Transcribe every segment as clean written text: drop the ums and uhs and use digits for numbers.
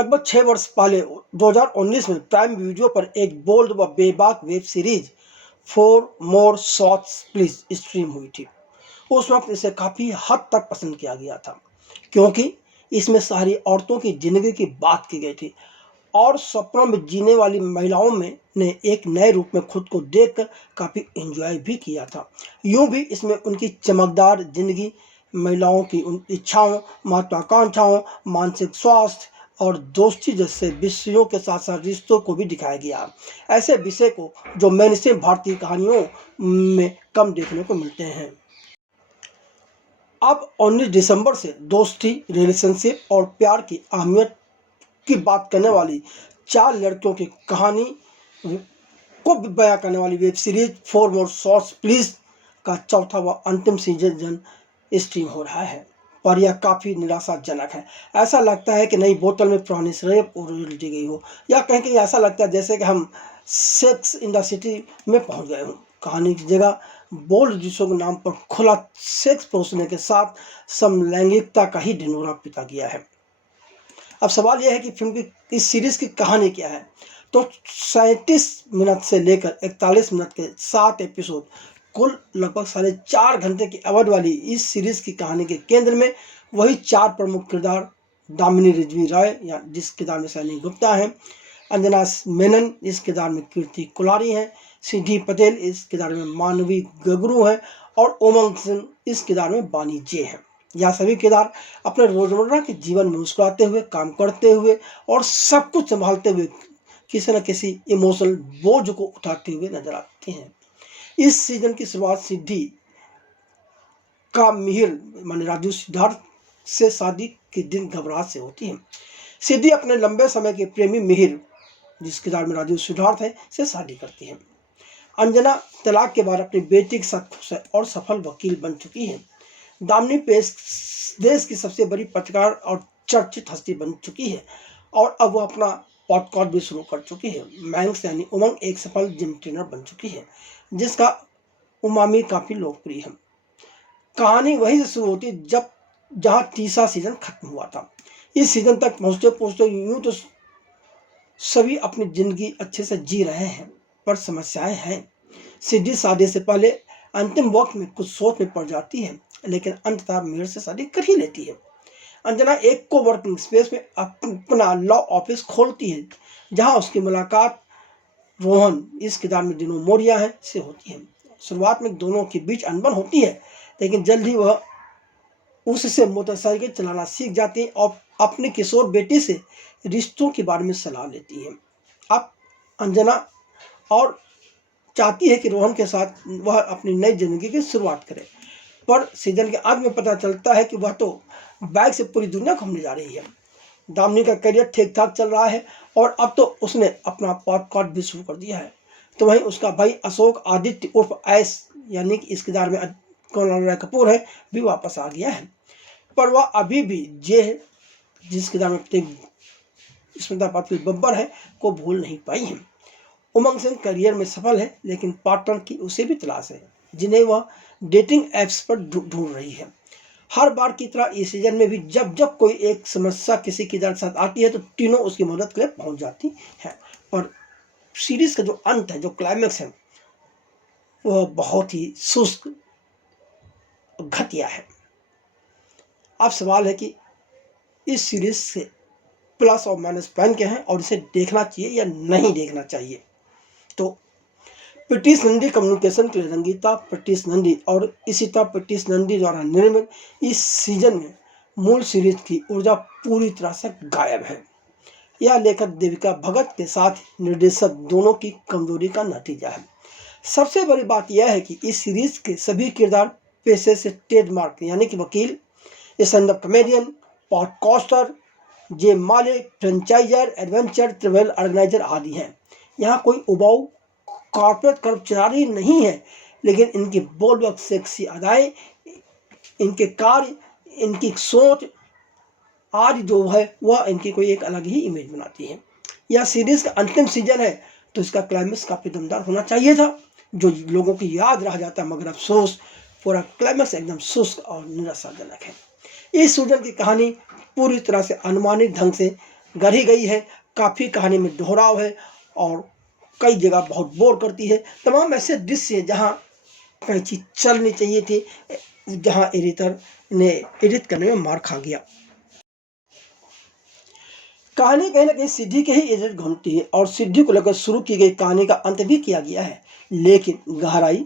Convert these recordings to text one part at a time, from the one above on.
लगभग 6 वर्ष पहले 2019 में प्राइम वीडियो पर एक बोल्ड व बेबाक web series for more shots please stream हुई थी। उस वक्त इसे काफ़ी हद तक पसंद किया गया था, क्योंकि इसमें शहरी औरतों की ज़िंदगी की बात की गई थी और सपनों में जीने वाली महिलाओं में ने एक नए रूप में खुद को देखकर काफ़ी एंजॉय भी किया था। यूं भी इसमें उनकी चमकदार जिंदगी, महिलाओं की उन इच्छाओं, महत्वाकांक्षाओं, मानसिक स्वास्थ्य और दोस्ती जैसे विषयों के साथ साथ रिश्तों को भी दिखाया गया। ऐसे विषय को जो मेनस्ट्रीम भारतीय कहानियों में कम देखने को मिलते हैं। अब 19 दिसंबर से दोस्ती, रिलेशनशिप और प्यार की अहमियत की बात करने वाली 4 लड़कियों की कहानी को बयां करने वाली web series for more shots please का चौथा व अंतिम सीजन स्ट्रीम हो रहा है, पर यह काफ़ी निराशाजनक है। ऐसा लगता है कि नई बोतल में पुरानी शराब उल्टी गई हो, या कहीं कहीं ऐसा लगता है जैसे कि हम सेक्स इन द सिटी में पहुंच गए हों। कहानी की जगह बोल्ड दृश्यों के नाम पर खुला सेक्स परोसने के साथ समलैंगिकता का ही ढिंढोरा पीटा गया है। अब सवाल यह है कि फिल्म की इस सीरीज़ की कहानी क्या है। तो 37 मिनट से लेकर 41 मिनट के 7 एपिसोड, कुल लगभग 4.5 घंटे की अवधि वाली इस सीरीज़ की कहानी के केंद्र में वही 4 प्रमुख किरदार दामिनी रिजवी राय, या जिस किरदार में सैनी गुप्ता हैं, अंजना मेनन इस किरदार में कीर्ति कुलारी हैं, सिद्धि पटेल इस किरदार में मानवी गगरू हैं और उमंग सिंह इस किरदार में बानी जे हैं। यह सभी किरदार अपने रोजमर्रा के जीवन में मुस्कुराते हुए, काम करते हुए और सब कुछ संभालते हुए किसी न किसी इमोशनल बोझ को उठाते हुए नजर आते हैं। इस सीजन की शुरुआत सिद्धि का मिहिर माने राजू सिद्धार्थ से शादी के दिन घबराहट से होती है। सिद्धि अपने लंबे समय के प्रेमी मिहिर, जिस किरदार में राजू सिद्धार्थ है, से शादी करती है। अंजना तलाक के बाद अपनी बेटी के साथ खुश है और सफल वकील बन चुकी है। दामिनी देश की सबसे बड़ी पत्रकार और चर्चित हस्ती बन चुकी है और अब वह अपना पॉडकास्ट भी शुरू कर चुकी है। मैंग्स यानी उमंग एक सफल जिम ट्रेनर बन चुकी है, जिसका उमामी काफ़ी लोकप्रिय है। कहानी वहीं से शुरू होती है जहां तीसरा सीजन खत्म हुआ था। इस सीजन तक पहुंचते पहुंचते यूं तो सभी अपनी जिंदगी अच्छे से जी रहे हैं, पर समस्याएं हैं। सिद्धि शादी से पहले अंतिम वक्त में कुछ सोच में पड़ जाती है, लेकिन अंततः मिहिर से शादी कर ही लेती है। अंजना एक को वर्किंग स्पेस में अपना लॉ ऑफिस खोलती है, जहां उसकी मुलाकात रोहन इस किरदार में दिनों मोरिया है से होती है। शुरुआत में दोनों के बीच अनबन होती है, लेकिन जल्द ही वह उससे मोटरसाइकिल चलाना सीख जाती है और अपनी किशोर बेटी से रिश्तों के बारे में सलाह लेती है। अब अंजना और चाहती है कि रोहन के साथ वह अपनी नई जिंदगी की शुरुआत करे, पर सीजन के अंत में पता चलता है कि वह तो बाइक से पूरी दुनिया घूमने जा रही है। दामिनी का करियर ठीक ठाक चल रहा है और अब तो उसने अपना पॉडकास्ट भी शुरू कर दिया है। तो वहीं उसका भाई अशोक आदित्य उर्फ ऐस, यानी कि इस किरदार में कौन कपूर है, भी वापस आ गया है, पर वह अभी भी जे है, जिस किरदार में स्मिता पाटिल बब्बर है, को भूल नहीं पाई है। उमंग सिंह करियर में सफल है, लेकिन पार्टनर की उसे भी तलाश है, जिन्हें वह डेटिंग ऐप्स पर ढूंढ रही है। हर बार की तरह इस सीजन में भी जब जब कोई एक समस्या किसी के साथ आती है तो तीनों उसकी मदद के लिए पहुंच जाती हैं, पर सीरीज का जो अंत है, जो क्लाइमैक्स है, वह बहुत ही शुष्क घटिया है। अब सवाल है कि इस सीरीज से प्लस और माइनस पॉइंट क्या है और इसे देखना चाहिए या नहीं देखना चाहिए। तो प्रीतिश नंदी कम्युनिकेशन के लिए रंगीता प्रीतिश नंदी और इशिता प्रीतिश नंदी द्वारा निर्मित इस सीजन में मूल सीरीज की ऊर्जा पूरी तरह से गायब है। यह लेखक देविका भगत के साथ निर्देशक दोनों की कमजोरी का नतीजा है। सबसे बड़ी बात यह है कि इस सीरीज के सभी किरदार पेशे से ट्रेडमार्क यानी कि वकील, स्टैंड अप कॉमेडियन, पॉडकास्टर, जे मालिक, फ्रेंचाइजर, एडवेंचर ट्रेवल ऑर्गेनाइजर आदि हैं। यहाँ कोई उबाऊ कॉर्पोरेट कर्मचारी नहीं है, लेकिन इनकी बोलवक सेक्सी अदाएं, इनके कार्य, इनकी सोच आदि जो है वह इनकी कोई एक अलग ही इमेज बनाती है। यह सीरीज का अंतिम सीजन है तो इसका क्लाइमेक्स काफ़ी दमदार होना चाहिए था, जो लोगों की याद रह जाता, मगर अफसोस पूरा क्लाइमेक्स एकदम शुष्क और निराशाजनक है। इस सीजन की कहानी पूरी तरह से अनुमानित ढंग से गढ़ी गई है, काफ़ी कहानी में दोहराव है और कई जगह बहुत बोर करती है। तमाम ऐसे दृश्य जहाँ कई चीज़ चलनी चाहिए थी, जहाँ एडिटर ने एडिट करने में मार खा गया। कहानी कहीं ना कहीं सिद्धि के ही एजेंट घूमती है और सिद्धि को लेकर शुरू की गई कहानी का अंत भी किया गया है, लेकिन गहराई,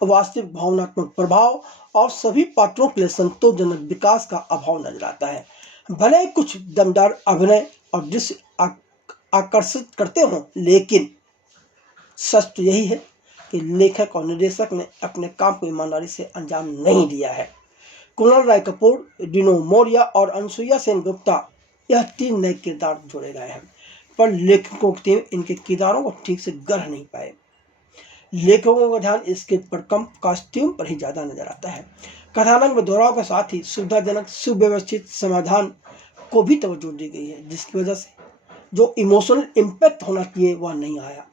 वास्तविक भावनात्मक प्रभाव और सभी पात्रों के लिए संतोषजनक विकास का अभाव नजर आता है। भले ही कुछ दमदार अभिनय और दृश्य आकर्षित करते हों, लेकिन सच तो यही है कि लेखक और निर्देशक ने अपने काम को ईमानदारी से अंजाम नहीं दिया है। कुणाल राय कपूर, डिनो मोरिया और अनसुईया सेन गुप्ता, यह 3 नए किरदार जोड़े गए हैं, पर लेखकों की टीम इनके किरदारों को ठीक से गढ़ नहीं पाए। लेखकों का ध्यान स्क्रिप्ट पर कम, कॉस्ट्यूम पर ही ज़्यादा नजर आता है। कथानक में दोहराव के साथ ही सुविधाजनक सुव्यवस्थित समाधान को भी तवज्जो दी गई है, जिसकी वजह से जो इमोशनल इम्पैक्ट होना चाहिए वह नहीं आया।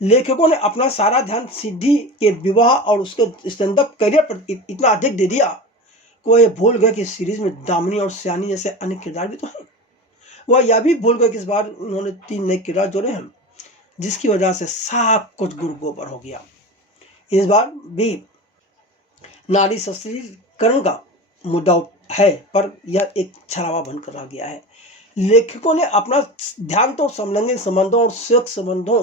लेखकों ने अपना सारा ध्यान सिद्धि के विवाह और उसके स्टैंड अप करियर पर इतना अधिक दे दिया कि वह भूल गए कि सीरीज में दामिनी और सयानी जैसे अन्य किरदार भी तो हैं। वह यह भी भूल गए कि इस बार उन्होंने 3 नए किरदार जोड़े हैं, जिसकी वजह से सब कुछ गुड़ गोबर हो गया। इस बार भी नारी सशक्तिकरण का मुद्दा है, पर यह एक छलावा बनकर रह गया है। लेखकों ने अपना ध्यान तो समलैंगिक संबंधों और सेक्स संबंधों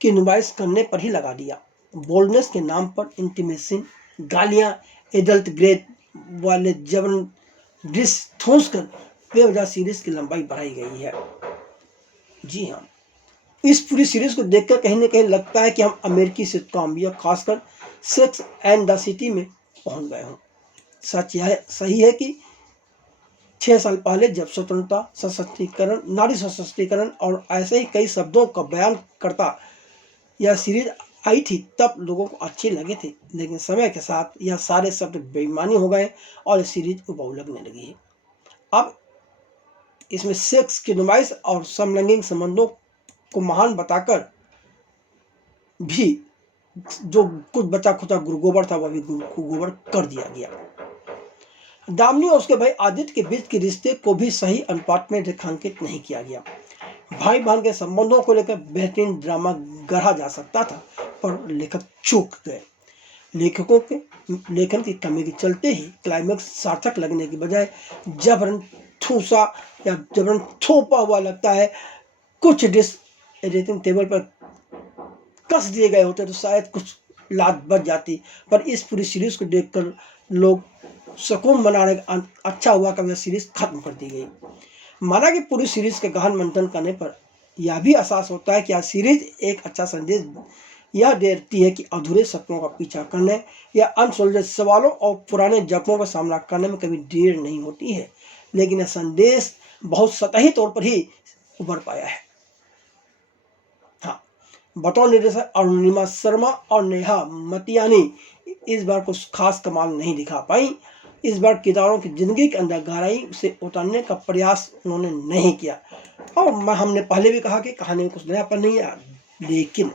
की नुमाइश करने पर ही लगा दिया। बोल्डनेस के नाम पर इंटीमेसी, गालियां, एडल्ट ग्रेड वाले जबरन दृश्य ठूंस कर बेवजह सीरीज की लंबाई बढ़ाई गई है। जी हाँ, इस पूरी सीरीज को देखकर कहीं ना कहीं लगता है कि हम अमेरिकी सिटकॉम या खासकर सेक्स एंड द सिटी में पहुंच गए हों। सच यह सही है कि 6 साल पहले जब स्वतंत्रता, सशक्तिकरण, नारी सशक्तिकरण और ऐसे ही कई शब्दों का बयान करता यह सीरीज आई थी, तब लोगों को अच्छे लगे थे, लेकिन समय के साथ यह सारे शब्द बेईमानी हो गए और सीरीज उबाऊ लगने लगी है। अब इसमें सेक्स की नुमाइश और समलैंगिक संबंधों को महान बताकर भी जो कुछ बचा खुचा गुरगोबर था वह भी गुरगोबर कर दिया गया। दामिनी और उसके भाई आदित्य के बीच के रिश्ते को भी सही अनुपात में रेखांकित नहीं किया गया। भाई बहन के संबंधों को लेकर बेहतरीन ड्रामा गढ़ा जा सकता था, पर लेखक चूक गए। लेखकों के लेखन की कमी के चलते ही क्लाइमेक्स सार्थक लगने की बजाय जबरन ठूसा या जबरन थोपा हुआ लगता है। कुछ डिस्क एडिटिंग टेबल पर कस दिए गए होते तो शायद कुछ लात बच जाती, पर इस पूरी सीरीज को देखकर लोग सुकून मनाने अच्छा हुआ कि यह सीरीज खत्म कर दी गई। माना कि पूरी सीरीज के गहन मंथन करने पर यह भी एहसास होता है कि यह सीरीज एक अच्छा संदेश यह देती है कि अधूरे सपनों का पीछा करने या अनसुलझे सवालों और पुराने जख्मों का सामना करने में कभी देर नहीं होती है, लेकिन यह संदेश बहुत सतही तौर पर ही उभर पाया है। हाँ, बतौर निर्देशक अरुणिमा शर्मा और नेहा मतियानी इस बार कुछ खास कमाल नहीं दिखा पाई। इस बार किरदारों की जिंदगी के अंदर गहराई से उतारने का प्रयास उन्होंने नहीं किया। और हमने पहले भी कहा कि कहानी में कुछ नयापन नहीं है, लेकिन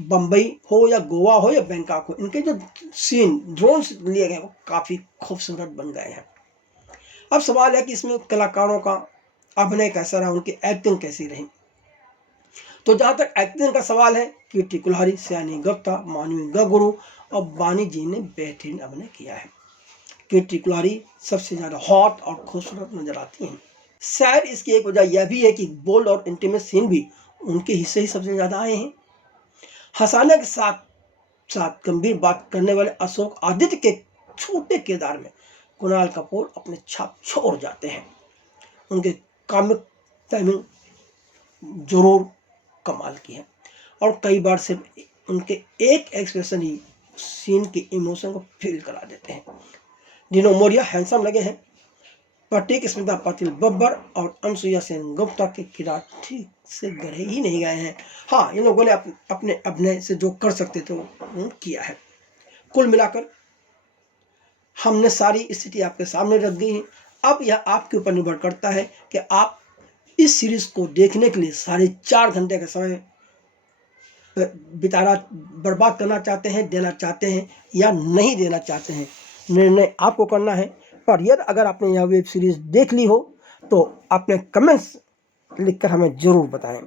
बम्बई हो या गोवा हो या बैंकॉक हो, इनके जो सीन ड्रोन से लिए गए वो काफ़ी खूबसूरत बन गए हैं। अब सवाल है कि इसमें कलाकारों का अभिनय कैसा रहा, उनकी एक्टिंग कैसी रही। तो जहाँ तक एक्टिंग का सवाल है, कीर्ति कुल्हारी, सयानी गुप्ता, मानवी गगुरु और बानी जी ने बेहतरीन अभिनय किया है। कीर्ति कुल्हारी सबसे ज़्यादा हॉट और खूबसूरत नजर आती हैं। शायद इसकी एक वजह यह भी है कि बोल्ड और इंटीमेट सीन भी उनके हिस्से ही सबसे ज़्यादा आए हैं। हंसाने के साथ साथ गंभीर बात करने वाले अशोक आदित्य के छोटे किरदार में कुणाल कपूर अपने छाप छोड़ जाते हैं। उनके कॉमिक टाइमिंग जरूर कमाल की है और कई बार सिर्फ उनके एक एक्सप्रेशन ही सीन के इमोशन को फील करा देते हैं। डिनो मोरिया हैंडसम लगे हैं, प्रतीक स्मिता पाटिल बब्बर और अनसुईया सेन गुप्ता के किरदार ठीक से गढ़े ही नहीं गए हैं। हाँ, इन लोगों ने अपने अभिनय से जो कर सकते थे वो किया है। कुल मिलाकर हमने सारी स्थिति आपके सामने रख दी है। अब यह आपके ऊपर निर्भर करता है कि आप इस सीरीज को देखने के लिए 4.5 घंटे का समय बिताना बर्बाद करना चाहते हैं, देना चाहते हैं या नहीं देना चाहते हैं, निर्णय आपको करना है। पर यदि अगर आपने यह वेब सीरीज देख ली हो तो अपने कमेंट्स लिखकर हमें ज़रूर बताएं।